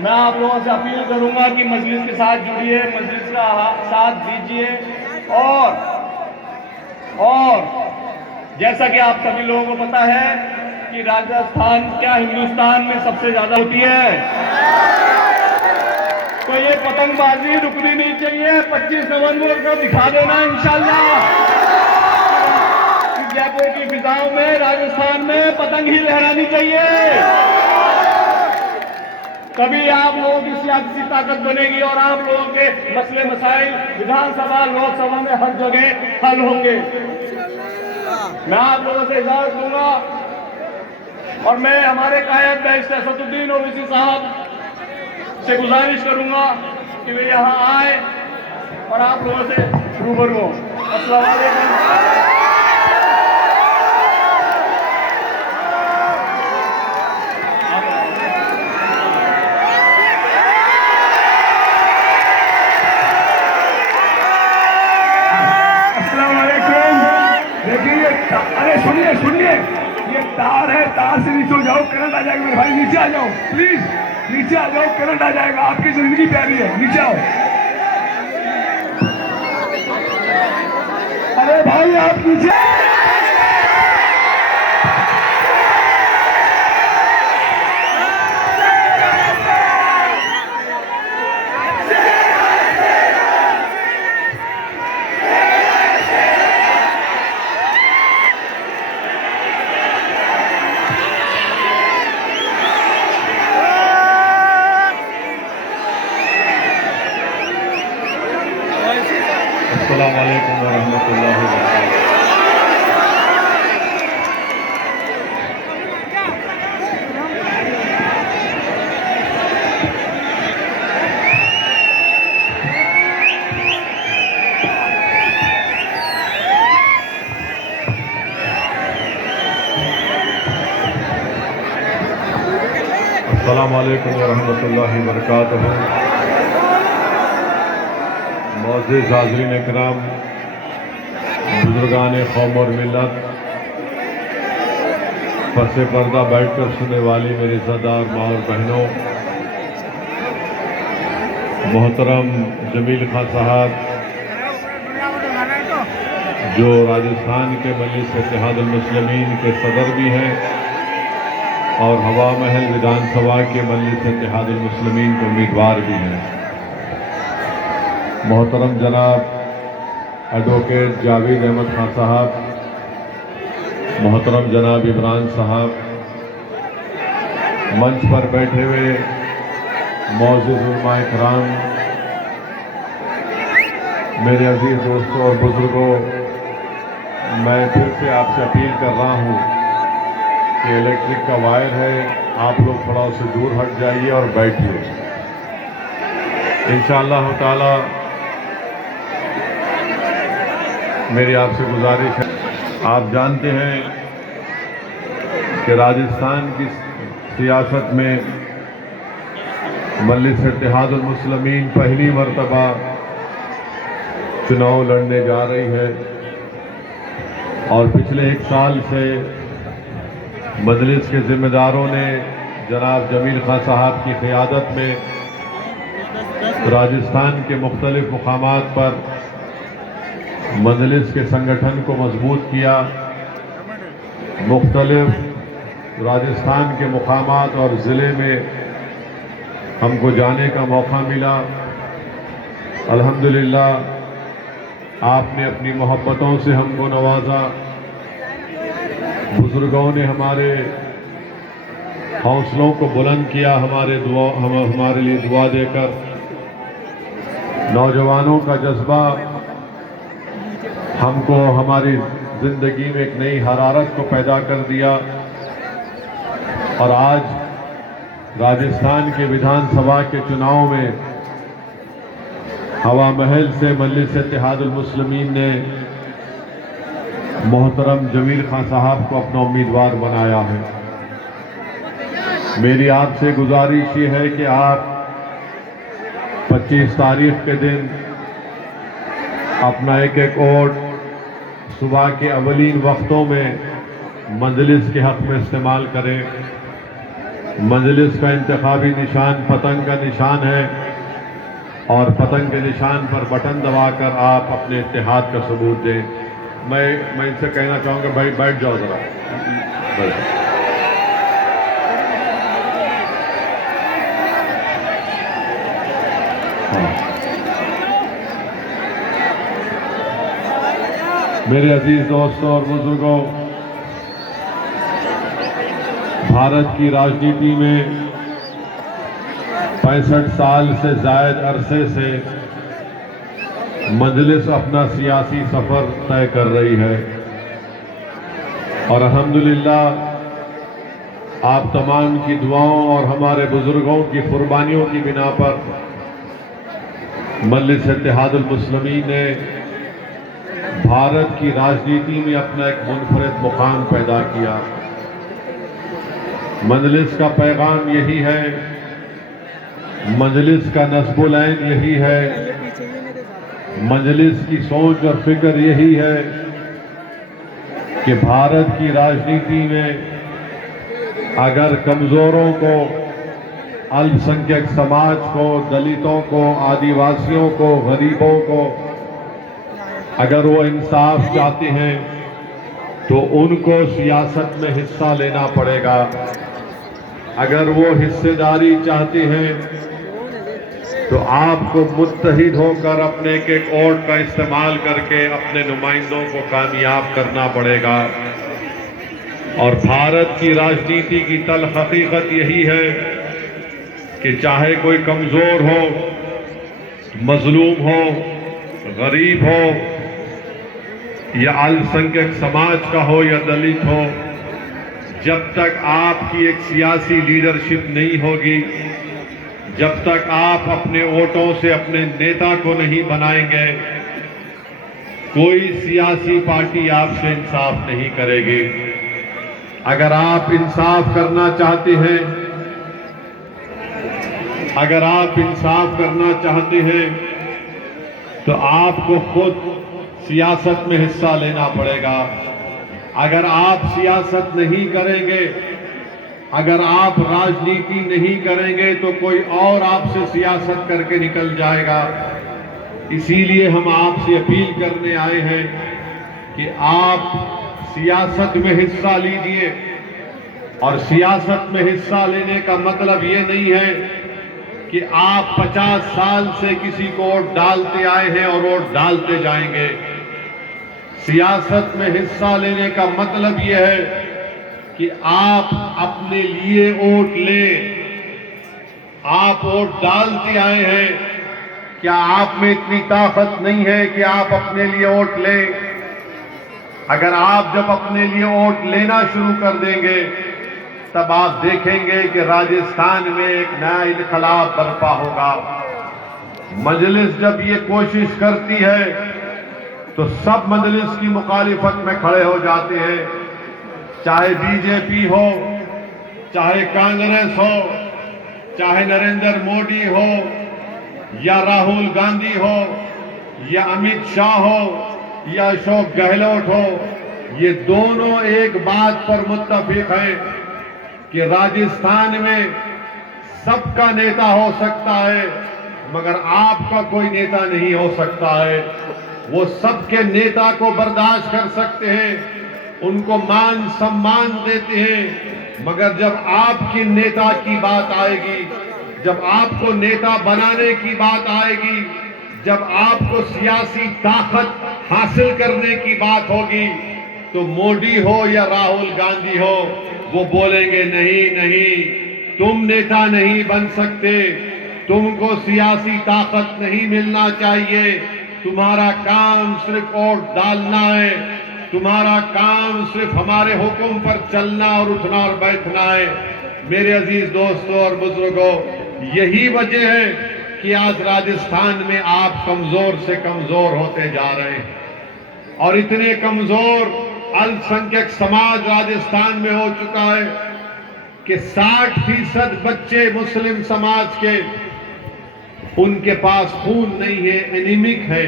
मैं आप लोगों से अपील करूंगा कि मजलिस के साथ जुड़िए, मजलिस का साथ दीजिए। और जैसा कि आप सभी लोगों को पता है कि राजस्थान क्या हिंदुस्तान में सबसे ज्यादा होती है, तो ये पतंगबाजी रुकनी नहीं चाहिए। 25 नवंबर को दिखा देना इंशाल्लाह। जयपुर की फिजाओं में, राजस्थान में पतंग ही लहरानी चाहिए। तभी आप लोगों की सियासी ताकत बनेगी और आप लोगों के मसले मसाइल विधानसभा लोकसभा में हर जगह हल होंगे। मैं आप लोगों से इजाजत दूंगा और मैं हमारे कायद बैरिस्टर असदुद्दीन ओवैसी साहब से गुजारिश करूंगा कि वे यहाँ आए और आप लोगों से रूबरू हों। अस्सलाम वालेकुम। अरे सुनिए सुनिए, ये तार है, तार से नीचे जाओ, करंट आ जाएगा मेरे भाई। नीचे आ जाओ प्लीज, नीचे आ जाओ, करंट आ जाएगा। आपकी जिंदगी प्यारी है, नीचे आओ। अरे भाई आप नीचे। अस्सलाम वालेकुम वरहमतुल्लाहि वबरकातुहू। अस्सलाम वालेकुम वरहमतुल्लाहि वबरकातुहू। मोअज़्ज़िज़ हाज़रीन इकराम, बुजुर्गान कौम और मिल्लत, पसे पर्दा बैठकर सुनने वाली मेरी सरदार माँ और बहनों, मोहतरम जमील खान साहब जो राजस्थान के मजलिस इत्तेहादुल मुस्लिमीन के सदर भी हैं और हवा महल विधानसभा के मजलिस इत्तेहादुल मुस्लिमीन के उम्मीदवार भी हैं, मोहतरम जनाब एडवोकेट जावेद अहमद खान साहब, मोहतरम जनाब इमरान साहब, मंच पर बैठे हुए मोअज़्ज़िज़ उलमा इकराम, मेरे अजीज दोस्तों और बुजुर्गों, मैं फिर से आपसे अपील कर रहा हूँ कि इलेक्ट्रिक का वायर है, आप लोग थोड़ा उससे दूर हट जाइए और बैठिए। इंशाअल्लाह ताला मेरी आपसे गुजारिश है, आप जानते हैं कि राजस्थान की सियासत में मजलिस इत्तेहादुल मुस्लिमीन पहली मर्तबा चुनाव लड़ने जा रही है और पिछले 1 साल से मजलिस के जिम्मेदारों ने जनाब जमील खान साहब की क़ियादत में राजस्थान के मुख्तलिफ मुकामात पर मजलिस के संगठन को मजबूत किया। मुख्तलिफ राजस्थान के मुकामात और ज़िले में हमको जाने का मौका मिला। अल्हम्दुलिल्लाह आपने अपनी मोहब्बतों से हमको नवाजा, बुजुर्गों ने हमारे हौसलों को बुलंद किया, हमारे लिए दुआ देकर, नौजवानों का जज्बा हमको हमारी ज़िंदगी में एक नई हरारत को पैदा कर दिया और आज राजस्थान के विधानसभा के चुनाव में हवा महल से मजलिस इत्तेहादुल मुस्लिमीन ने मोहतरम जमील खान साहब को अपना उम्मीदवार बनाया है। मेरी आपसे गुजारिश ये है कि आप 25 तारीख के दिन अपना एक वोट सुबह के अवलीन वक्तों में मजलिस के हक़ में इस्तेमाल करें। मजलिस का इंतखाबी निशान पतंग का निशान है और पतंग के निशान पर बटन दबाकर आप अपने इत्तेहाद का सबूत दें। मैं इनसे कहना चाहूँगा भाई बैठ जाओ ज़रा, बैठ जाओ। मेरे अजीज दोस्तों और बुजुर्गों, भारत की राजनीति में 65 साल से जायद अरसे से मजलिस अपना सियासी सफर तय कर रही है और अल्हम्दुलिल्लाह आप तमाम की दुआओं और हमारे बुजुर्गों की कुर्बानियों की बिना पर मजलिस इत्तेहादुल मुस्लिमीन ने भारत की राजनीति में अपना एक मुनफरिद मुकाम पैदा किया। मजलिस का पैगाम यही है, मजलिस का नस्बुल-ऐन यही है, मजलिस की सोच और फिक्र यही है कि भारत की राजनीति में अगर कमज़ोरों को, अल्पसंख्यक समाज को, दलितों को, आदिवासियों को, गरीबों को अगर वो इंसाफ चाहते हैं तो उनको सियासत में हिस्सा लेना पड़ेगा। अगर वो हिस्सेदारी चाहते हैं तो आपको मुत्तहिद होकर अपने एक वोट का इस्तेमाल करके अपने नुमाइंदों को कामयाब करना पड़ेगा। और भारत की राजनीति की तल्ख हकीकत यही है कि चाहे कोई कमज़ोर हो, मजलूम हो, गरीब हो या अल्पसंख्यक समाज का हो या दलित हो, जब तक आपकी एक सियासी लीडरशिप नहीं होगी, जब तक आप अपने वोटों से अपने नेता को नहीं बनाएंगे, कोई सियासी पार्टी आपसे इंसाफ नहीं करेगी। अगर आप इंसाफ करना चाहते हैं, अगर आप इंसाफ करना चाहते हैं तो आपको खुद सियासत में हिस्सा लेना पड़ेगा। अगर आप सियासत नहीं करेंगे, अगर आप राजनीति नहीं करेंगे तो कोई और आपसे सियासत करके निकल जाएगा। इसीलिए हम आपसे अपील करने आए हैं कि आप सियासत में हिस्सा लीजिए। और सियासत में हिस्सा लेने का मतलब ये नहीं है कि आप 50 साल से किसी को वोट डालते आए हैं और वोट डालते जाएंगे। सियासत में हिस्सा लेने का मतलब यह है कि आप अपने लिए वोट लें। आप वोट डालते आए हैं, क्या आप में इतनी ताकत नहीं है कि आप अपने लिए वोट लें? अगर आप जब अपने लिए वोट लेना शुरू कर देंगे तब आप देखेंगे कि राजस्थान में एक नया इनकलाब बर्पा होगा। मजलिस जब ये कोशिश करती है तो सब मजलिस की मुखालिफत में खड़े हो जाते हैं, चाहे बीजेपी हो, चाहे कांग्रेस हो, चाहे नरेंद्र मोदी हो या राहुल गांधी हो या अमित शाह हो या अशोक गहलोत हो। ये दोनों एक बात पर मुत्तफिक हैं कि राजस्थान में सबका नेता हो सकता है मगर आपका कोई नेता नहीं हो सकता है। वो सबके नेता को बर्दाश्त कर सकते हैं, उनको मान सम्मान देते हैं, मगर जब आपकी नेता की बात आएगी, जब आपको नेता बनाने की बात आएगी, जब आपको सियासी ताकत हासिल करने की बात होगी तो मोदी हो या राहुल गांधी हो, वो बोलेंगे नहीं नहीं, तुम नेता नहीं बन सकते, तुमको सियासी ताकत नहीं मिलना चाहिए, तुम्हारा काम सिर्फ वोट डालना है, तुम्हारा काम सिर्फ हमारे हुक्म पर चलना और उठना और बैठना है। मेरे अजीज दोस्तों और बुजुर्गों, यही वजह है कि आज राजस्थान में आप कमजोर से कमजोर होते जा रहे हैं और इतने कमजोर अल्पसंख्यक समाज राजस्थान में हो चुका है कि 60% बच्चे मुस्लिम समाज के, उनके पास खून नहीं है, एनीमिक है।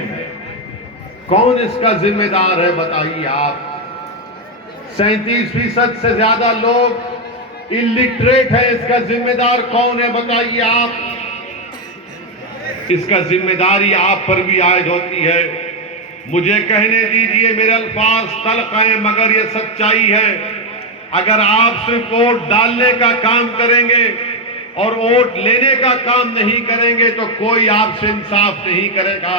कौन इसका जिम्मेदार है बताइए आप? 37% से ज्यादा लोग इलिटरेट है, इसका जिम्मेदार कौन है बताइए आप? इसका जिम्मेदारी आप पर भी आयद होती है। मुझे कहने दीजिए, मेरे अल्फाज तल्ख हैं मगर ये सच्चाई है। अगर आप सिर्फ वोट डालने का काम करेंगे और वोट लेने का काम नहीं करेंगे तो कोई आपसे इंसाफ नहीं करेगा।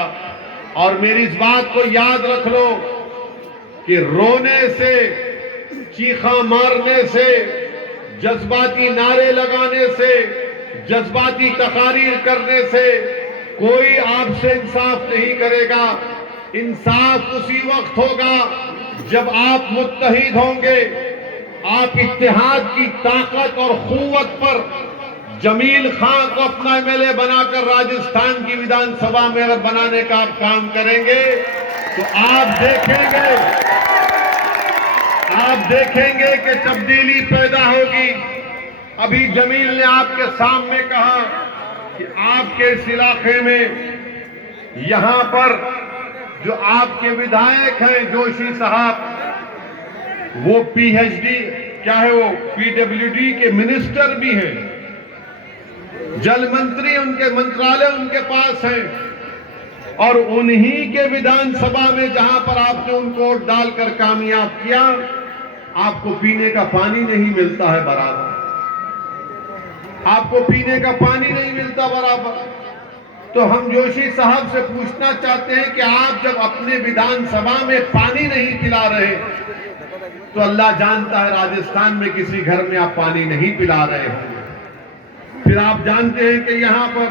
और मेरी इस बात को याद रख लो कि रोने से, चीखा मारने से, जज्बाती नारे लगाने से, जज्बाती तकारीर करने से कोई आपसे इंसाफ नहीं करेगा। इंसाफ उसी वक्त होगा जब आप मुत्तहिद होंगे। आप इत्तेहाद की ताकत और कुव्वत पर जमील खान को अपना एमएलए बनाकर राजस्थान की विधानसभा में अगर बनाने का आप काम करेंगे तो आप देखेंगे कि तब्दीली पैदा होगी। अभी जमील ने आपके सामने कहा कि आपके इस इलाके में यहां पर जो आपके विधायक हैं जोशी साहब, वो पीएचडी क्या है, वो पीडब्ल्यूडी के मिनिस्टर भी हैं, जल मंत्री उनके मंत्रालय उनके पास है। और उन्हीं के विधानसभा में जहां पर आपने उनको वोट डालकर कामयाब किया, आपको पीने का पानी नहीं मिलता है बराबर। आपको पीने का पानी नहीं मिलता बराबर। तो हम जोशी साहब से पूछना चाहते हैं कि आप जब अपने विधानसभा में पानी नहीं पिला रहे तो अल्लाह जानता है राजस्थान में किसी घर में आप पानी नहीं पिला रहे हैं। फिर आप जानते हैं कि यहां पर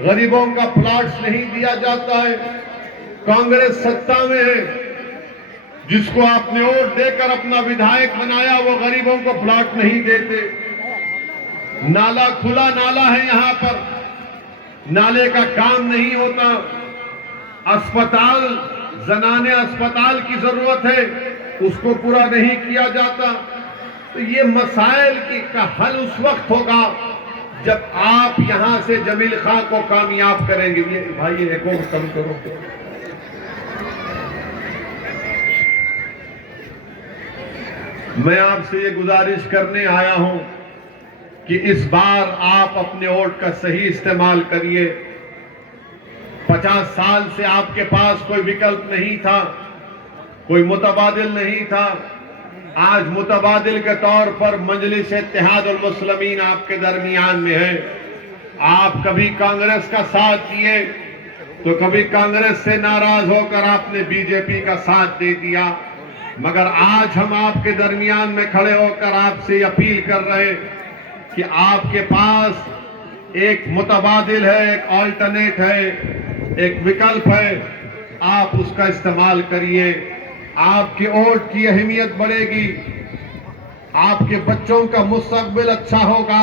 गरीबों का प्लॉट्स नहीं दिया जाता है। कांग्रेस सत्ता में है, जिसको आपने वोट देकर अपना विधायक बनाया वो गरीबों को प्लॉट नहीं देते। नाला खुला नाला है यहां पर, नाले का काम नहीं होता। अस्पताल, जनाने अस्पताल की जरूरत है, उसको पूरा नहीं किया जाता। तो ये मसाइल का हल उस वक्त होगा जब आप यहां से जमील खान को कामयाब करेंगे। ये भाई एक और कम करो। मैं आपसे ये गुजारिश करने आया हूं कि इस बार आप अपने वोट का सही इस्तेमाल करिए। 50 साल से आपके पास कोई विकल्प नहीं था, कोई मुतबादिल नहीं था। आज मुतबादिल के तौर पर मजलिस इत्तेहादुल मुस्लिमीन आपके दरमियान में है। आप कभी कांग्रेस का साथ दिए तो कभी कांग्रेस से नाराज होकर आपने बीजेपी का साथ दे दिया, मगर आज हम आपके दरमियान में खड़े होकर आपसे अपील कर रहे हैं कि आपके पास एक मुतबादिल है, एक ऑल्टरनेट है, एक विकल्प है। आप उसका इस्तेमाल करिए। आपके वोट की अहमियत बढ़ेगी, आपके बच्चों का मुस्तकबिल अच्छा होगा।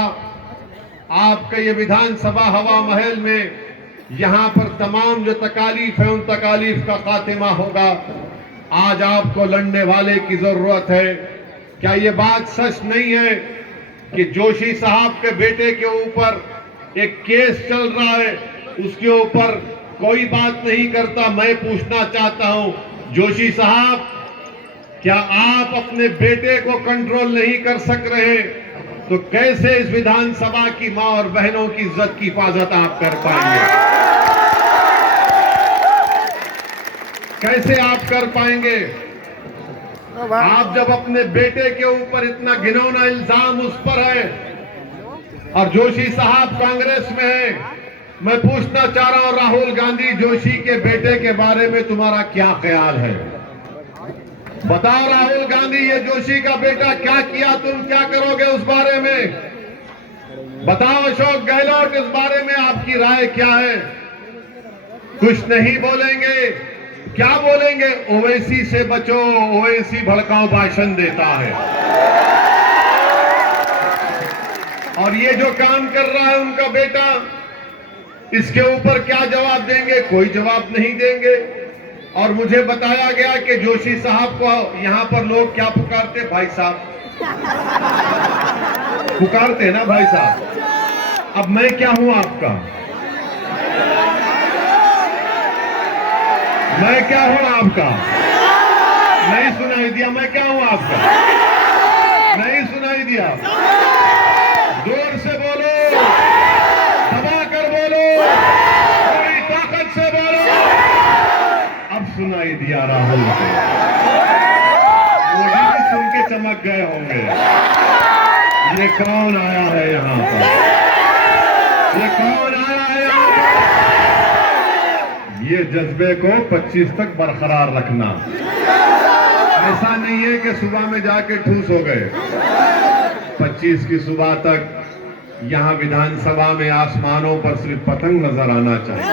आपका ये विधानसभा हवा महल में यहां पर तमाम जो तकालीफ है उन तकालीफ का खात्मा होगा। आज आपको लड़ने वाले की जरूरत है। क्या ये बात सच नहीं है कि जोशी साहब के बेटे के ऊपर एक केस चल रहा है, उसके ऊपर कोई बात नहीं करता? मैं पूछना चाहता हूं जोशी साहब, क्या आप अपने बेटे को कंट्रोल नहीं कर सक रहे तो कैसे इस विधानसभा की मां और बहनों की इज्जत की हिफाजत आप कर पाएंगे? कैसे आप कर पाएंगे? आप जब अपने बेटे के ऊपर इतना घिनौना इल्जाम उस पर है और जोशी साहब कांग्रेस में है, मैं पूछना चाह रहा हूं राहुल गांधी, जोशी के बेटे के बारे में तुम्हारा क्या ख्याल है? बताओ राहुल गांधी, ये जोशी का बेटा क्या किया, तुम क्या करोगे उस बारे में? बताओ अशोक गहलोत, इस बारे में आपकी राय क्या है? कुछ नहीं बोलेंगे। क्या बोलेंगे? ओवैसी से बचो, ओवैसी भड़काऊ भाषण देता है। और ये जो काम कर रहा है उनका बेटा, इसके ऊपर क्या जवाब देंगे? कोई जवाब नहीं देंगे। और मुझे बताया गया कि जोशी साहब को यहां पर लोग क्या पुकारते? भाई साहब पुकारते ना, भाई साहब। अब मैं क्या हूं आपका? मैं क्या हूं आपका? नहीं सुनाई दिया? मैं क्या हूं आपका? नहीं सुनाई दिया? जोर से बोलो, दबा कर बोलो, पूरी ताकत से बोलो। अब सुनाई दिया राहुल को, मोदी भी सुन के चमक गए होंगे। ये कौन आया है यहाँ पर? ये कौन आया है यहाँ पर? ये जज्बे को 25 तक बरकरार रखना। ऐसा नहीं है कि सुबह में जाके ठूस हो गए। 25 की सुबह तक यहां विधानसभा में आसमानों पर सिर्फ पतंग नजर आना चाहिए।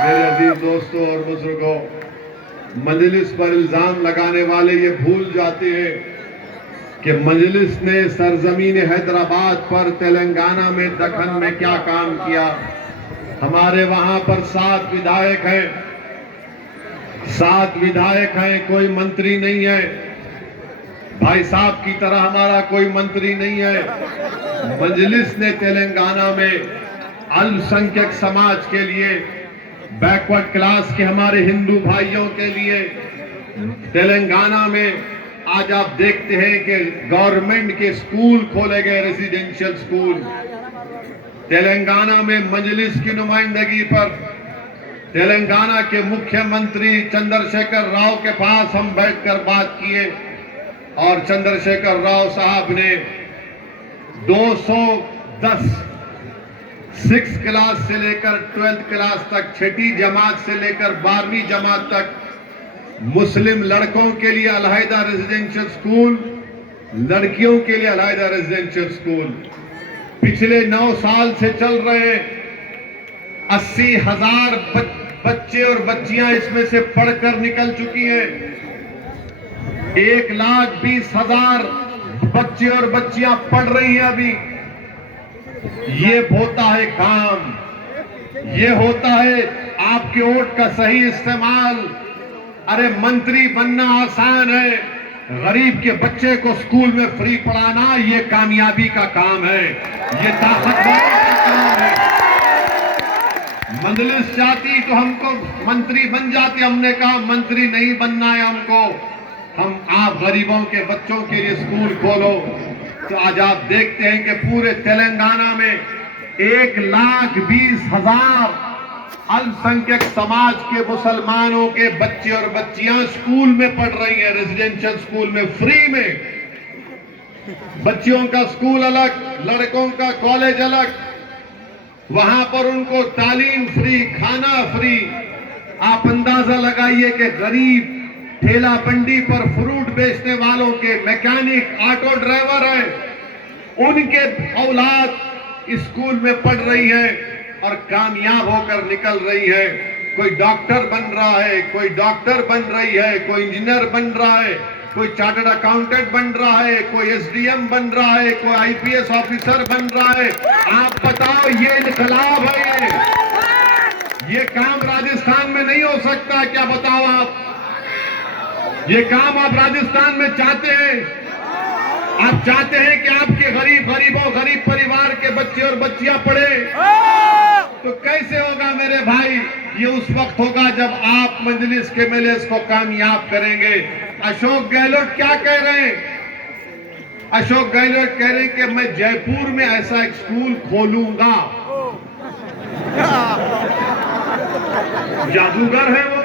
मेरे अजीज दोस्तों और बुजुर्गों, मजलिस पर इल्जाम लगाने वाले ये भूल जाते हैं कि मजलिस ने सरजमीन हैदराबाद पर, तेलंगाना में, दक्कन में क्या काम किया। हमारे वहां पर 7 विधायक हैं, 7 विधायक हैं, कोई मंत्री नहीं है। भाई साहब की तरह हमारा कोई मंत्री नहीं है। मजलिस ने तेलंगाना में अल्पसंख्यक समाज के लिए, बैकवर्ड क्लास के हमारे हिंदू भाइयों के लिए, तेलंगाना में आज आप देखते हैं कि गवर्नमेंट के स्कूल खोले गए, रेजिडेंशियल स्कूल। तेलंगाना में मजलिस की नुमाइंदगी पर तेलंगाना के मुख्यमंत्री चंद्रशेखर राव के पास हम बैठकर बात किए और चंद्रशेखर राव साहब ने 210 6 क्लास से लेकर 12th क्लास तक, 6ठी जमात से लेकर 12वीं जमात तक मुस्लिम लड़कों के लिए अलहदा रेजिडेंशियल स्कूल, लड़कियों के लिए अलहदा रेजिडेंशियल स्कूल पिछले 9 साल से चल रहे। 80,000 बच्चे और बच्चियां इसमें से पढ़कर निकल चुकी हैं। 1,20,000 बच्चे और बच्चियां पढ़ रही हैं अभी। ये होता है काम, ये होता है आपके वोट का सही इस्तेमाल। अरे मंत्री बनना आसान है, गरीब के बच्चे को स्कूल में फ्री पढ़ाना ये कामयाबी का काम है, ये ताकतवर का काम है। मजलिस चाहती तो हमको मंत्री बन जाते, हमने कहा मंत्री नहीं बनना है हमको, हम आप गरीबों के बच्चों के लिए स्कूल खोलो। तो आज आप देखते हैं कि पूरे तेलंगाना में 1,20,000 अल्पसंख्यक समाज के मुसलमानों के बच्चे और बच्चियां स्कूल में पढ़ रही हैं, रेजिडेंशियल स्कूल में फ्री में। बच्चियों का स्कूल अलग, लड़कों का कॉलेज अलग, वहां पर उनको तालीम फ्री, खाना फ्री। आप अंदाजा लगाइए कि गरीब ठेला मंडी पर फ्रूट बेचने वालों के, मैकेनिक, ऑटो ड्राइवर हैं, उनके औलाद स्कूल में पढ़ रही है और कामयाब होकर निकल रही है। कोई डॉक्टर बन रहा है, कोई डॉक्टर बन रही है, कोई इंजीनियर बन रहा है, कोई चार्टर्ड अकाउंटेंट बन रहा है, कोई एसडीएम बन रहा है, कोई आईपीएस ऑफिसर बन रहा है। आप बताओ, ये इनकलाब है। ये काम राजस्थान में नहीं हो सकता क्या? बताओ आप, ये काम आप राजस्थान में चाहते हैं? आप चाहते हैं कि आपके गरीब परिवार के बच्चे और बच्चियां पढ़े? तो कैसे होगा मेरे भाई? ये उस वक्त होगा जब आप मजलिस के एमएलए को कामयाब करेंगे। अशोक गहलोत क्या कह रहे हैं? अशोक गहलोत कह रहे हैं कि मैं जयपुर में ऐसा एक स्कूल खोलूंगा। जादूगर है वो।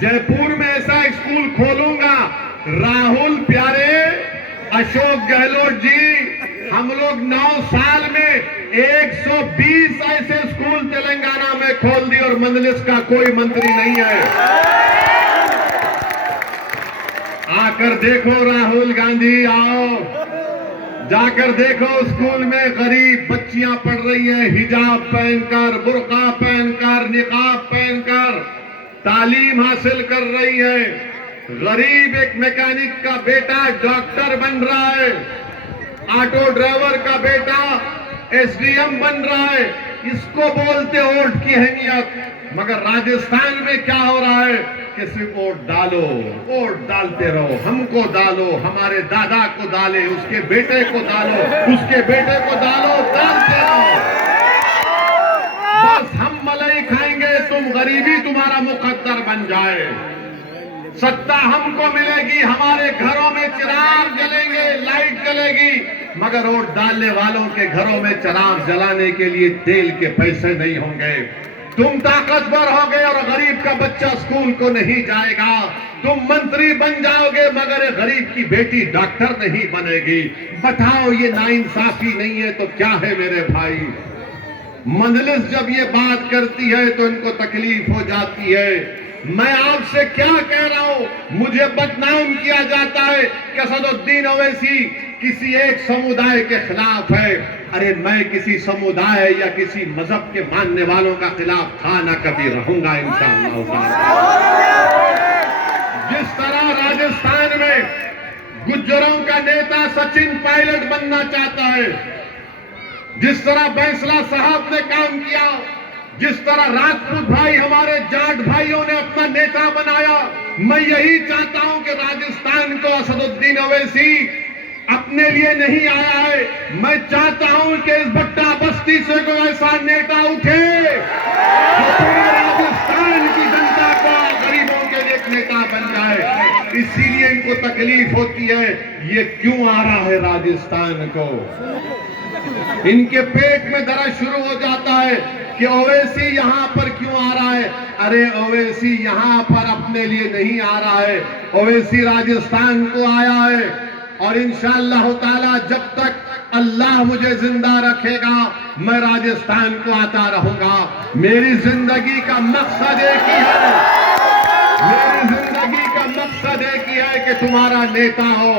जयपुर में ऐसा एक स्कूल खोलूंगा। राहुल प्यारे, अशोक गहलोत जी, हम लोग 9 साल में 120 ऐसे स्कूल तेलंगाना में खोल दिए और मजलिस का कोई मंत्री नहीं है। आकर देखो राहुल गांधी, आओ जाकर देखो, स्कूल में गरीब बच्चियां पढ़ रही हैं, हिजाब पहनकर, बुर्का पहनकर, निकाब पहनकर तालीम हासिल कर रही है। गरीब एक मैकेनिक का बेटा डॉक्टर बन रहा है, ऑटो ड्राइवर का बेटा एसडीएम बन रहा है। इसको बोलते वोट की अहमियत। मगर राजस्थान में क्या हो रहा है कि सिर्फ वोट डालो, वोट डालते रहो, हमको डालो, हमारे दादा को डाले, उसके बेटे को डालो, उसके बेटे को डालो, डालते रहो। बस हम मलाई खाएंगे, तुम गरीबी तुम्हारा मुकद्दर बन जाए। सत्ता हमको मिलेगी, हमारे घरों में चिराग जलेंगे, लाइट जलेगी, मगर वोट डालने वालों के घरों में चिराग जलाने के लिए तेल के पैसे नहीं होंगे। तुम ताकतवर होगे और गरीब का बच्चा स्कूल को नहीं जाएगा। तुम मंत्री बन जाओगे मगर गरीब की बेटी डॉक्टर नहीं बनेगी। बताओ, ये नाइंसाफी नहीं है तो क्या है मेरे भाई? मजलिस जब ये बात करती है तो इनको तकलीफ हो जाती है। मैं आपसे क्या कह रहा हूं, मुझे बदनाम किया जाता है कि असदुद्दीन ओवैसी किसी एक समुदाय के खिलाफ है। अरे मैं किसी समुदाय या किसी मजहब के मानने वालों का खिलाफ था ना कभी रहूंगा इंशाअल्लाह। जिस तरह राजस्थान में गुज्जरों का नेता सचिन पायलट बनना चाहता है, जिस तरह बैंसला साहब ने काम किया, जिस तरह राजपूत भाई हमारे जाट भाइयों ने अपना नेता बनाया, मैं यही चाहता हूं कि राजस्थान को असदुद्दीन ओवैसी अपने लिए नहीं आया है। मैं चाहता हूं कि इस भट्टा बस्ती से कोई ऐसा नेता उठे जो पूरे राजस्थान की जनता को, गरीबों के लिए एक नेता बन जाए। इसीलिए इनको तकलीफ होती है। ये क्यों आ रहा है राजस्थान को? इनके पेट में दर्द शुरू हो जाता है कि ओवैसी यहां पर क्यों आ रहा है। अरे ओवैसी यहां पर अपने लिए नहीं आ रहा है, ओवैसी राजस्थान को आया है। और इंशाअल्लाह ताला जब तक अल्लाह मुझे जिंदा रखेगा मैं राजस्थान को आता रहूंगा। मेरी जिंदगी का मकसद एक ही है, मेरी जिंदगी का मकसद एक ही है कि तुम्हारा नेता हो,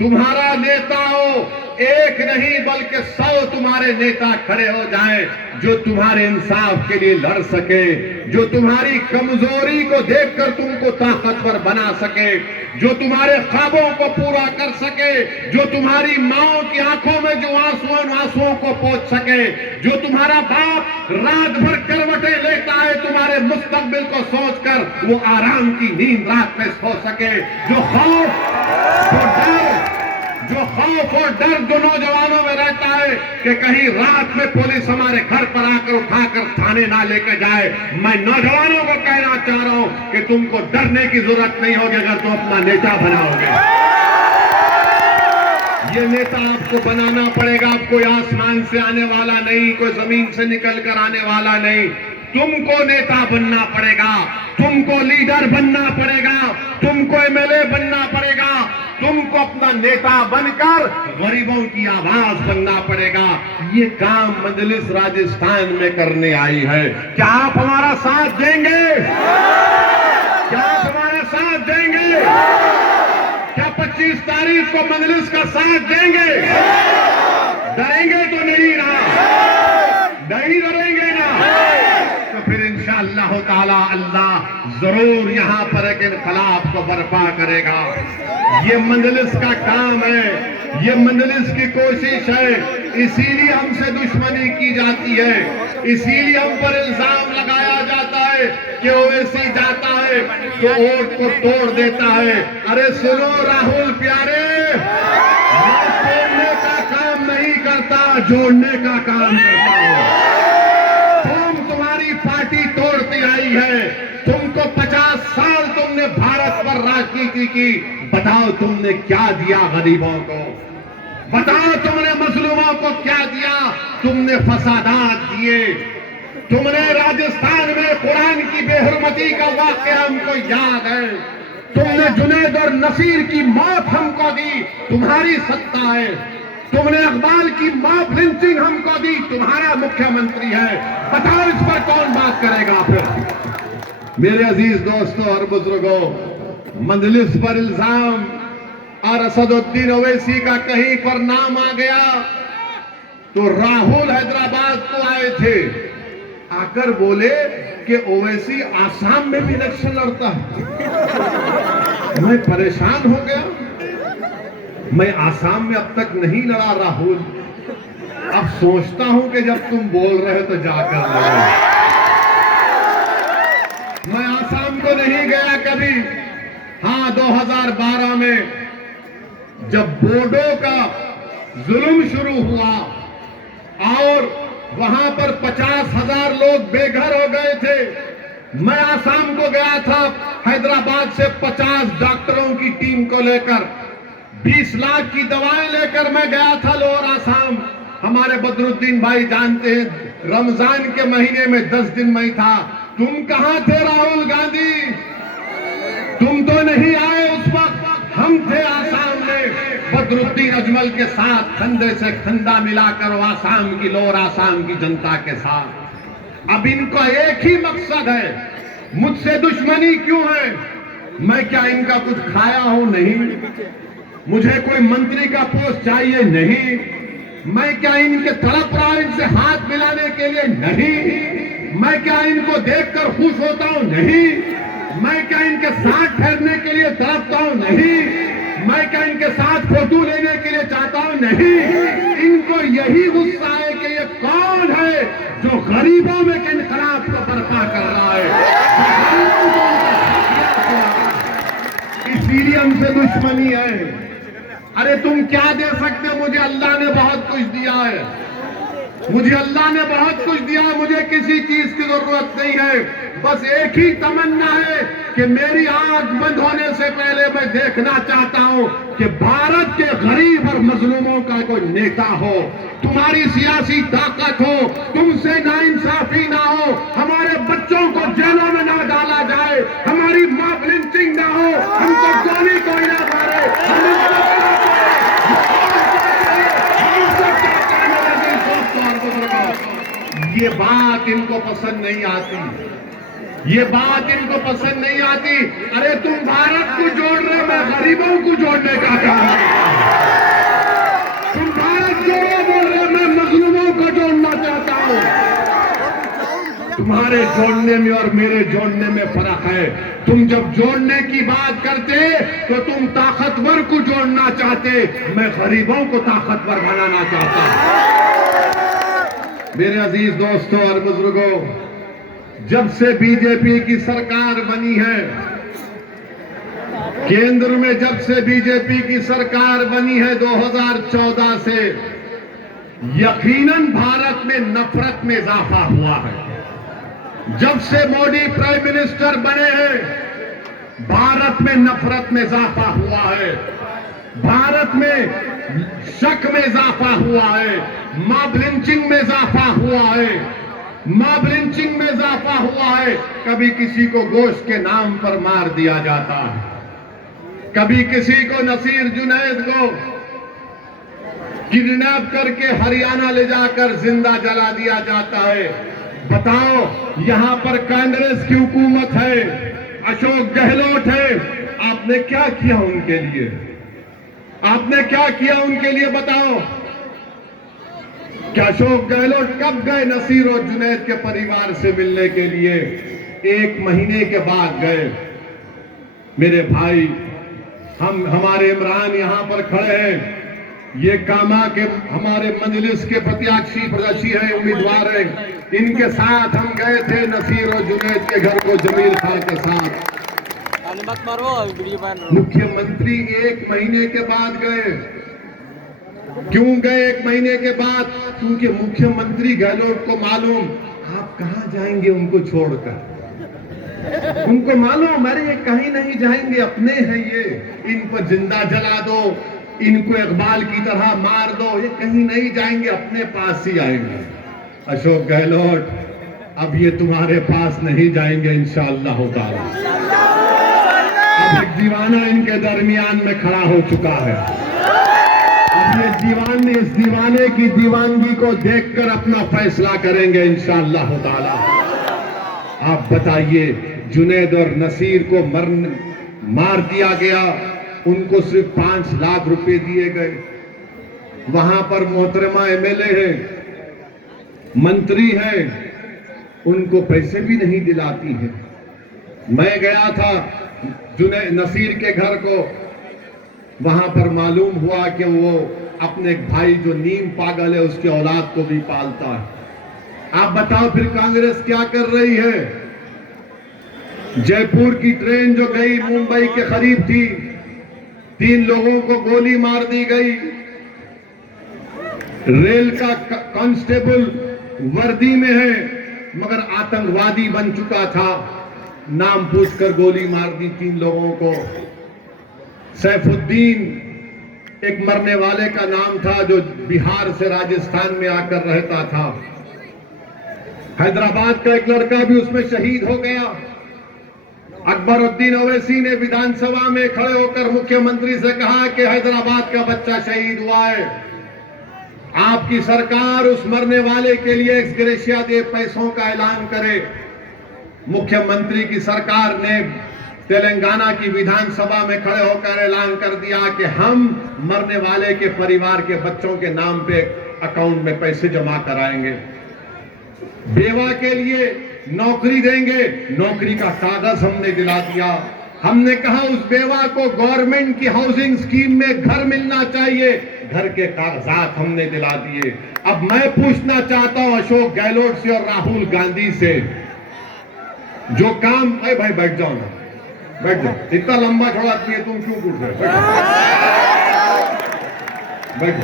तुम्हारा नेता हो। एक नहीं बल्कि 100 तुम्हारे नेता खड़े हो जाएं जो तुम्हारे इंसाफ के लिए लड़ सके, जो तुम्हारी कमजोरी को देखकर तुमको ताकतवर बना सके, जो तुम्हारे ख्वाबों को पूरा कर सके, जो तुम्हारी माओ की आंखों में जो आंसुओं को पोंछ सके, जो तुम्हारा बाप रात भर करवटें लेता है तुम्हारे मुस्तकबिल को सोचकर वो आराम की नींद रात में सो सके, जो खौफ और डर जो नौजवानों में रहता है कि कहीं रात में पुलिस हमारे घर पर आकर उठाकर थाने ना लेकर जाए। मैं नौजवानों को कहना चाह रहा हूं कि तुमको डरने की जरूरत नहीं होगी अगर तुम अपना नेता बनाओगे। ये नेता आपको बनाना पड़ेगा, कोई आसमान से आने वाला नहीं, कोई जमीन से निकल कर आने वाला नहीं। तुमको नेता बनना पड़ेगा, तुमको लीडर बनना पड़ेगा, तुमको एमएलए बनना पड़ेगा, तुमको अपना नेता बनकर गरीबों की आवाज बनना पड़ेगा। ये काम मजलिस राजस्थान में करने आई है। क्या आप हमारा साथ देंगे? क्या आप हमारा साथ देंगे? क्या 25 तारीख को मजलिस का साथ देंगे? डरेंगे तो नहीं ना, नहीं डरेंगे ना, तो फिर इंशाअल्लाह ताला अल्लाह जरूर यहां पर एक इनकलाब को बर्पा करेगा। ये मजलिस का काम है, ये मजलिस की कोशिश है। इसीलिए हमसे दुश्मनी की जाती है, इसीलिए हम पर इल्जाम लगाया जाता है कि ओवैसी जाता है तो वोट को तोड़ देता है। अरे सुनो राहुल प्यारे, तोड़ने का काम नहीं करता, जोड़ने का काम करता हूं। तुम्हारी पार्टी तोड़ती आई है, तुमको 50 साल तुमने भारत पर राजनीति की, बताओ तुमने क्या दिया गरीबों को? बताओ तुमने मजलूमों को क्या दिया? तुमने फसादात दिए, तुमने राजस्थान में कुरान की बेहुरमती का वाकया हमको याद है, तुमने जुनैद और नसीर की मौत हमको दी, तुम्हारी सत्ता है। तुमने इकबाल की मॉब लिंचिंग हमको दी, तुम्हारा मुख्यमंत्री है। बताओ इस पर कौन बात करेगा? फिर मेरे अजीज दोस्तों और बुजुर्गों, मजलिस पर इल्जाम और असदुद्दीन ओवैसी का कहीं पर नाम आ गया तो राहुल हैदराबाद को आए थे, आकर बोले कि ओवैसी आसाम में भी इलेक्शन लड़ता है। मैं परेशान हो गया, मैं आसाम में अब तक नहीं लड़ा राहुल, अब सोचता हूं कि जब तुम बोल रहे तो जाकर लड़ो। मैं आसाम को नहीं गया कभी। हाँ, 2012 में जब बोडो का जुल्म शुरू हुआ और वहां पर 50,000 लोग बेघर हो गए थे, मैं आसाम को गया था हैदराबाद से 50 डॉक्टरों की टीम को लेकर 20 लाख की दवाएं लेकर मैं गया था लोअर आसाम। हमारे बदरुद्दीन भाई जानते हैं, रमजान के महीने में 10 दिन में था। तुम कहां थे राहुल गांधी? तुम तो नहीं आए उस वक्त। हम थे आसाम में बदरुद्दीन अजमल के साथ, कंधे से कंधा मिलाकर वो आसाम की, लोअर आसाम की जनता के साथ। अब इनका एक ही मकसद है, मुझसे दुश्मनी क्यों है? मैं क्या इनका कुछ खाया हूं? नहीं। मुझे कोई मंत्री का पोस्ट चाहिए? नहीं। मैं क्या इनके तड़प रहा हूं इनसे हाथ मिलाने के लिए? नहीं। मैं क्या इनको देखकर खुश होता हूं? नहीं। मैं क्या इनके साथ ठहरने के लिए तड़पता हूं? नहीं। मैं क्या इनके साथ फोटो लेने के लिए चाहता हूं? नहीं। इनको यही गुस्सा है कि ये कौन है जो गरीबों में के इनकलाब को बर्पा कर रहा है, इसीलिए हमसे दुश्मनी है। अरे तुम क्या दे सकते हो? मुझे अल्लाह ने बहुत कुछ दिया है, मुझे अल्लाह ने बहुत कुछ दिया है, मुझे किसी चीज की जरूरत नहीं है। बस एक ही तमन्ना है कि मेरी आंख बंद होने से पहले मैं देखना चाहता हूं कि भारत के गरीब और मजलूमों का कोई नेता हो, तुम्हारी सियासी ताकत हो, तुमसे नाइंसाफी ना हो, हमारे बच्चों को जेलों में ना डाला जाए, हमारी मॉब लिंचिंग ना हो, हमको गोली कोई ना मारे। ये बात इनको पसंद नहीं आती, ये बात इनको पसंद नहीं आती। अरे तुम भारत को जोड़ रहे, मैं गरीबों को जोड़ने का काम। तुम भारत जोड़ो बोल रहे, मैं मजलूमों को जोड़ना चाहता हूं। तुम्हारे जोड़ने में और मेरे जोड़ने में फर्क है। तुम जब जोड़ने की बात करते तो तुम ताकतवर को जोड़ना चाहते, मैं गरीबों को ताकतवर बनाना चाहता। मेरे अजीज दोस्तों और बुजुर्गों, जब से बीजेपी की सरकार बनी है, केंद्र में जब से बीजेपी की सरकार बनी है 2014 से, यकीनन भारत में नफरत में इजाफा हुआ है। जब से मोदी प्राइम मिनिस्टर बने हैं, भारत में नफरत में इजाफा हुआ है, भारत में शक में इजाफा हुआ है, मॉब लिंचिंग में इजाफा हुआ है, मॉब लिंचिंग में इजाफा हुआ है। कभी किसी को गोश्त के नाम पर मार दिया जाता है, कभी किसी को, नसीर जुनैद को किडनैप करके हरियाणा ले जाकर जिंदा जला दिया जाता है। बताओ, यहां पर कांग्रेस की हुकूमत है, अशोक गहलोत है, आपने क्या किया उनके लिए? आपने क्या किया उनके लिए? बताओ। क्या अशोक गहलोत कब गए नसीर और जुनैद के परिवार से मिलने के लिए? 1 महीने के बाद गए। मेरे भाई, हमारे इमरान यहां पर खड़े हैं, ये कामा के हमारे मजलिस के प्रत्याशी है, उम्मीदवार है। इनके साथ हम गए थे नसीर और जुनैद के घर को, जमील खान के साथ। मुख्यमंत्री 1 महीने के बाद गए। क्यों गए 1 महीने के बाद? क्योंकि मुख्यमंत्री गहलोत को मालूम आप कहां जाएंगे उनको छोड़कर। उनको मालूम, अरे ये कहीं नहीं जाएंगे, अपने हैं ये, इन पर जिंदा जला दो, इनको इकबाल की तरह मार दो, ये कहीं नहीं जाएंगे, अपने पास ही आएंगे। अशोक गहलोत, अब ये तुम्हारे पास नहीं जाएंगे इंशाअल्लाह ताला। अब एक दीवाना इनके दरमियान में खड़ा हो चुका है। अब ये दीवाने, इस दीवाने की दीवानगी को देखकर अपना फैसला करेंगे इंशाअल्लाह ताला। आप बताइए, जुनैद और नसीर को मार दिया गया, उनको सिर्फ 5 लाख रुपए दिए गए। वहां पर मोहतरमा एमएलए है, मंत्री है, उनको पैसे भी नहीं दिलाती है। मैं गया था नसीर के घर को, वहां पर मालूम हुआ कि वो अपने भाई जो नीम पागल है उसके औलाद को भी पालता है। आप बताओ फिर कांग्रेस क्या कर रही है? जयपुर की ट्रेन जो गई मुंबई के करीब थी, 3 लोगों को गोली मार दी गई। रेल का कांस्टेबल वर्दी में है मगर आतंकवादी बन चुका था। नाम पूछकर गोली मार दी 3 लोगों को। सैफुद्दीन एक मरने वाले का नाम था जो बिहार से राजस्थान में आकर रहता था। हैदराबाद का एक लड़का भी उसमें शहीद हो गया। अकबरुद्दीन ओवैसी ने विधानसभा में खड़े होकर मुख्यमंत्री से कहा कि हैदराबाद का बच्चा शहीद हुआ है, आपकी सरकार उस मरने वाले के लिए एक्स ग्रेशिया दे, पैसों का ऐलान करे। मुख्यमंत्री की सरकार ने तेलंगाना की विधानसभा में खड़े होकर ऐलान कर दिया कि हम मरने वाले के परिवार के बच्चों के नाम पे अकाउंट में पैसे जमा कराएंगे, बेवा के लिए नौकरी देंगे, नौकरी का कागज हमने दिला दिया। हमने कहा उस बेवा को गवर्नमेंट की हाउसिंग स्कीम में घर मिलना चाहिए, घर के कागजात हमने दिला दिए। अब मैं पूछना चाहता हूं अशोक गहलोत से और राहुल गांधी से, जो काम, भाई बैठ जाओ ना, बैठ जाओ, इतना लंबा छोड़ा दिए तुम क्यों पूछ रहे हो? बैठो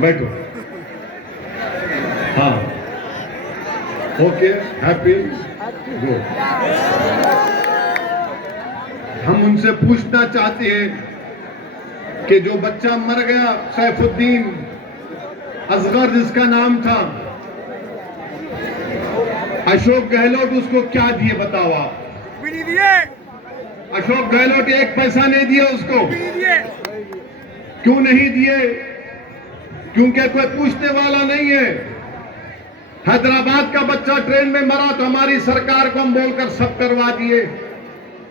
बैठो। हाँ, ओके, हैप्पी, गुड। हम उनसे पूछना चाहते हैं कि जो बच्चा मर गया सैफुद्दीन असगर जिसका नाम था, अशोक गहलोत उसको क्या दिए बताओ आप? अशोक गहलोत एक पैसा नहीं दिया उसको। क्यों नहीं दिए? क्योंकि कोई पूछने वाला नहीं है। हैदराबाद का बच्चा ट्रेन में मरा तो हमारी सरकार को हम बोलकर सब करवा दिए।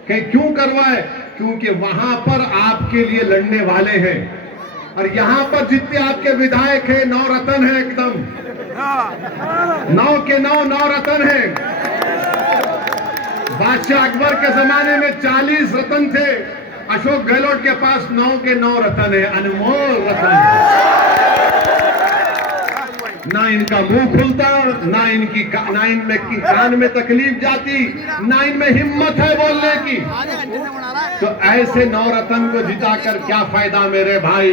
क्यों करवाए? क्योंकि वहां पर आपके लिए लड़ने वाले हैं, और यहां पर जितने आपके विधायक हैं नवरत्न है, एकदम 9 के 9 रत्न है। बादशाह अकबर के जमाने में 40 रत्न थे, अशोक गहलोत के पास 9 के 9 रत्न है, अनमोल रत्न। ना इनका मुंह खुलता, ना इनमें कान में तकलीफ जाती, ना इनमें हिम्मत है बोलने की। तो ऐसे 9 रत्न को जिताकर क्या फायदा मेरे भाई?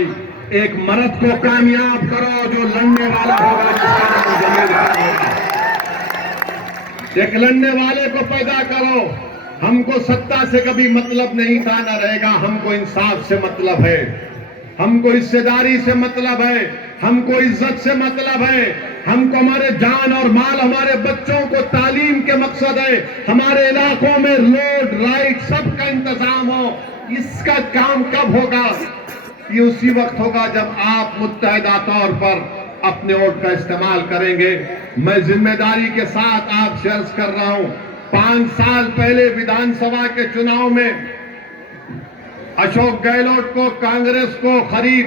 एक मर्द को कामयाब करो जो लड़ने वाला होगा, जिसका नाम जमींदार होगा। एक लड़ने वाले को पैदा करो। हमको सत्ता से कभी मतलब नहीं था, ना रहेगा। हमको इंसाफ से मतलब है, हमको हिस्सेदारी से मतलब है, हमको इज्जत से मतलब है, हमको हमारे जान और माल, हमारे बच्चों को तालीम के मकसद है, हमारे इलाकों में रोड लाइट सबका इंतजाम हो। इसका काम कब होगा? ये उसी वक्त होगा जब आप मुत्तहिदा तौर पर अपने वोट का इस्तेमाल करेंगे। मैं जिम्मेदारी के साथ आप शेयर कर रहा हूं, 5 साल पहले विधानसभा के चुनाव में अशोक गहलोत को, कांग्रेस को करीब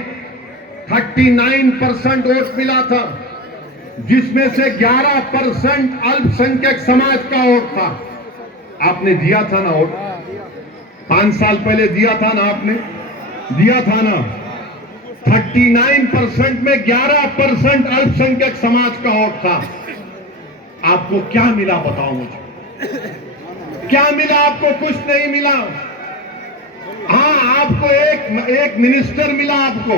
39% वोट मिला था, जिसमें से 11% अल्पसंख्यक समाज का वोट था। आपने दिया था ना वोट? 5 साल पहले दिया था ना, आपने दिया था ना? 39% में 11% अल्पसंख्यक समाज का वोट था। आपको क्या मिला बताओ मुझे? क्या मिला आपको? कुछ नहीं मिला। हाँ, आपको एक मिनिस्टर मिला आपको,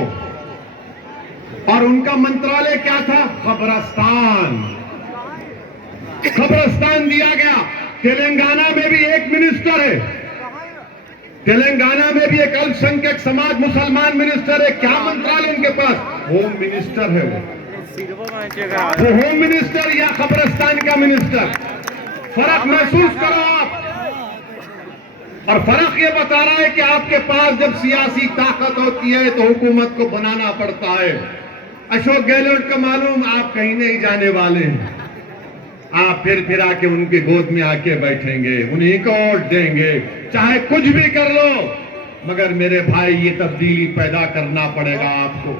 और उनका मंत्रालय क्या था? कब्रिस्तान। कब्रिस्तान दिया गया। तेलंगाना में भी एक मिनिस्टर है, तेलंगाना में भी एक अल्पसंख्यक समाज मुसलमान मिनिस्टर है। क्या मंत्रालय उनके पास? होम मिनिस्टर है। वो होम मिनिस्टर या कब्रिस्तान का मिनिस्टर? फर्क महसूस करो आप। और फर्क ये बता रहा है कि आपके पास जब सियासी ताकत होती है तो हुकूमत को बनाना पड़ता है। अशोक गहलोत का मालूम, आप कहीं नहीं जाने वाले हैं। आप फिर आके उनके गोद में आके बैठेंगे, उन्हीं को वोट देंगे, चाहे कुछ भी कर लो। मगर मेरे भाई, ये तब्दीली पैदा करना पड़ेगा आपको।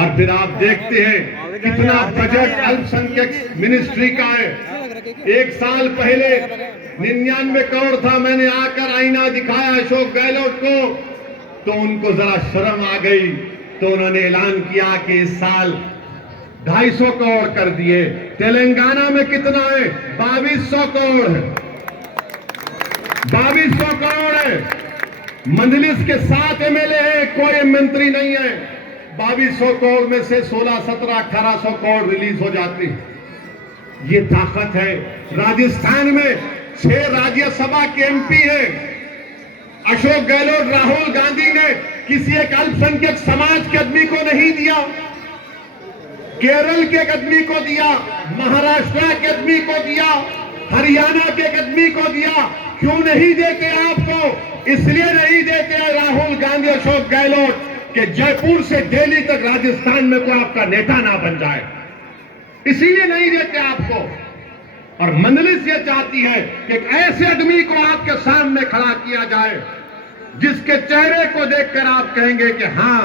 और फिर आप देखते हैं कितना बजट अल्पसंख्यक मिनिस्ट्री का है। 1 साल पहले 99 करोड़ था। मैंने आकर आईना दिखाया अशोक गहलोत को, तो उनको जरा शर्म आ गई, तो उन्होंने ऐलान किया कि इस साल 250 करोड़ कर दिए। तेलंगाना में कितना है? 2200 करोड़ है। 2200 करोड़ है। मंजलिस के 7 एमएलए है, कोई मंत्री नहीं है। 2200 करोड़ में से 16, 17, 1800 करोड़ रिलीज हो जाती है। ये ताकत है। राजस्थान में 6 राज्यसभा के एमपी है। अशोक गहलोत, राहुल गांधी ने किसी एक अल्पसंख्यक समाज के आदमी को नहीं दिया, केरल के आदमी को दिया, महाराष्ट्र के आदमी को दिया, हरियाणा के आदमी को दिया। क्यों नहीं देते आपको? इसलिए नहीं देते हैं राहुल गांधी, अशोक गहलोत कि जयपुर से दिल्ली तक राजस्थान में कोई आपका नेता ना बन जाए, इसीलिए नहीं देते आपको। और मंजलिस ये चाहती है कि एक ऐसे आदमी को आपके सामने खड़ा किया जाए जिसके चेहरे को देखकर आप कहेंगे कि हाँ,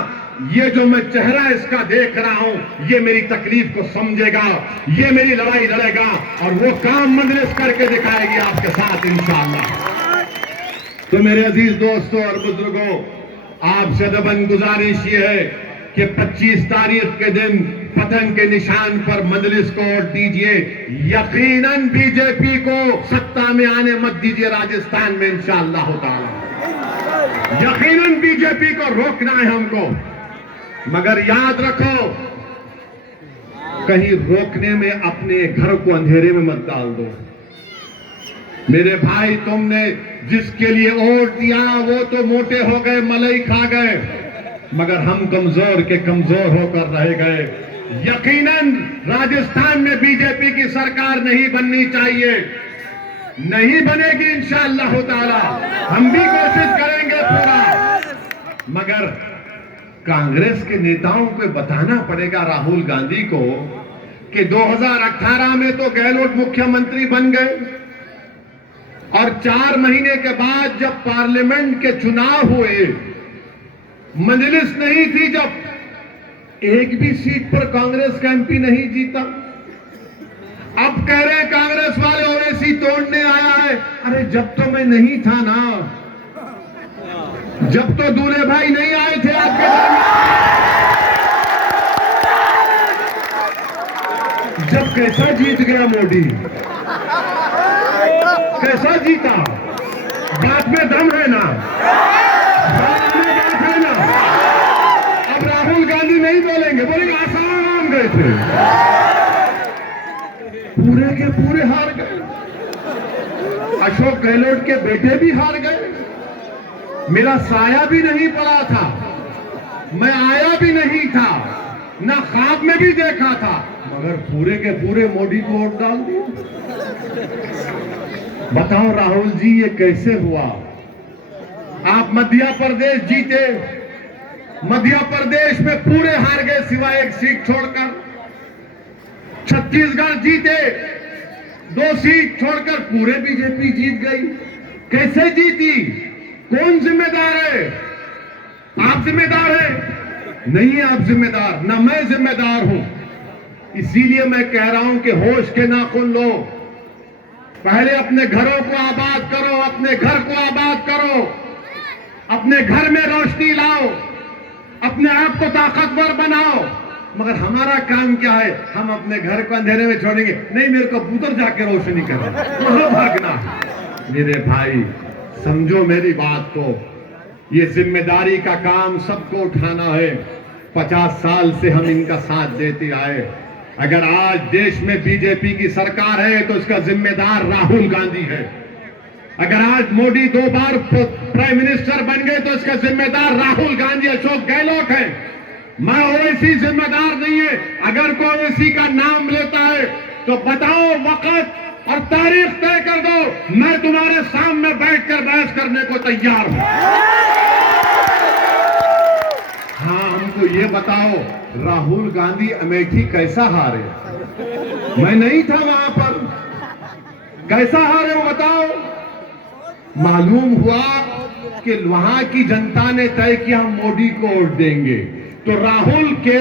ये जो मैं चेहरा इसका देख रहा हूं, ये मेरी तकलीफ को समझेगा, ये मेरी लड़ाई लड़ेगा और वो काम मंजलिस करके दिखाएगी आपके साथ इंशाअल्लाह। तो मेरे अजीज दोस्तों और बुजुर्गों, आपसे दबन गुजारिश ये है कि 25 तारीख के दिन पतंग के निशान पर मंजलिस को वोट दीजिए। यकीनन बीजेपी को सत्ता में आने मत दीजिए राजस्थान में इंशाअल्लाह ताला। यकीनन बीजेपी को रोकना है हमको, मगर याद रखो, कहीं रोकने में अपने घर को अंधेरे में मत डाल दो। मेरे भाई, तुमने जिसके लिए वोट दिया वो तो मोटे हो गए, मलाई खा गए, मगर हम कमजोर के कमजोर होकर रह गए। यकीनन राजस्थान में बीजेपी की सरकार नहीं बननी चाहिए, नहीं बनेगी इंशाअल्लाह ताला। हम भी कोशिश करेंगे पूरा, मगर कांग्रेस के नेताओं को बताना पड़ेगा राहुल गांधी को कि 2018 में तो गहलोत मुख्यमंत्री बन गए और 4 महीने के बाद जब पार्लियामेंट के चुनाव हुए, मजलिस नहीं थी, जब एक भी सीट पर कांग्रेस का एमपी नहीं जीता। अब कह रहे कांग्रेस वाले ओवैसी तोड़ने आया है। अरे जब तो मैं नहीं था ना, जब तो दूल्हे भाई नहीं आए थे आपके घर में, जब कैसा जीत गया मोदी, कैसा जीता, बात में दम है ना, बात में बात है ना। अब राहुल गांधी नहीं बोलेंगे, बोलेंगे आसाम गए थे, पूरे के पूरे हार गए। अशोक गहलोत के बेटे भी हार गए, मेरा साया भी नहीं पड़ा था, मैं आया भी नहीं था, ना ख्वाब में भी देखा था, मगर पूरे के पूरे मोदी को वोट डाल दिया। बताओ राहुल जी, ये कैसे हुआ? आप मध्य प्रदेश जीते, मध्य प्रदेश में पूरे हार गए सिवाय एक सीट छोड़कर। छत्तीसगढ़ जीते, 2 सीट छोड़कर पूरे बीजेपी जीत गई। कैसे जीती? कौन जिम्मेदार है? आप जिम्मेदार है? नहीं, आप जिम्मेदार ना, मैं जिम्मेदार हूं। इसीलिए मैं कह रहा हूं कि होश के नाखून लो, पहले अपने घरों को आबाद करो, अपने घर को आबाद करो, अपने घर में रोशनी लाओ, अपने आप को ताकतवर बनाओ। मगर हमारा काम क्या है? हम अपने घर को अंधेरे में छोड़ेंगे? नहीं, मेरे को कबूतर जाके रोशनी करना, वहां भागना। मेरे भाई समझो मेरी बात को, ये जिम्मेदारी का काम सबको उठाना है। 50 साल से हम इनका साथ देते आए। अगर आज देश में बीजेपी की सरकार है तो इसका जिम्मेदार राहुल गांधी है। अगर आज मोदी 2 बार प्राइम मिनिस्टर बन गए तो इसका जिम्मेदार राहुल गांधी, अशोक गहलोत है। मैं ओवैसी जिम्मेदार नहीं है। अगर कोई ओवैसी का नाम लेता है तो बताओ, वक्त और तारीख तय कर दो, मैं तुम्हारे सामने बैठकर बहस करने को तैयार हूं। हाँ, हमको ये बताओ, राहुल गांधी अमेठी कैसा हारे? मैं नहीं था वहां पर, कैसा हारे वो बताओ? मालूम हुआ कि वहां की जनता ने तय किया हम मोदी को वोट देंगे, तो राहुल के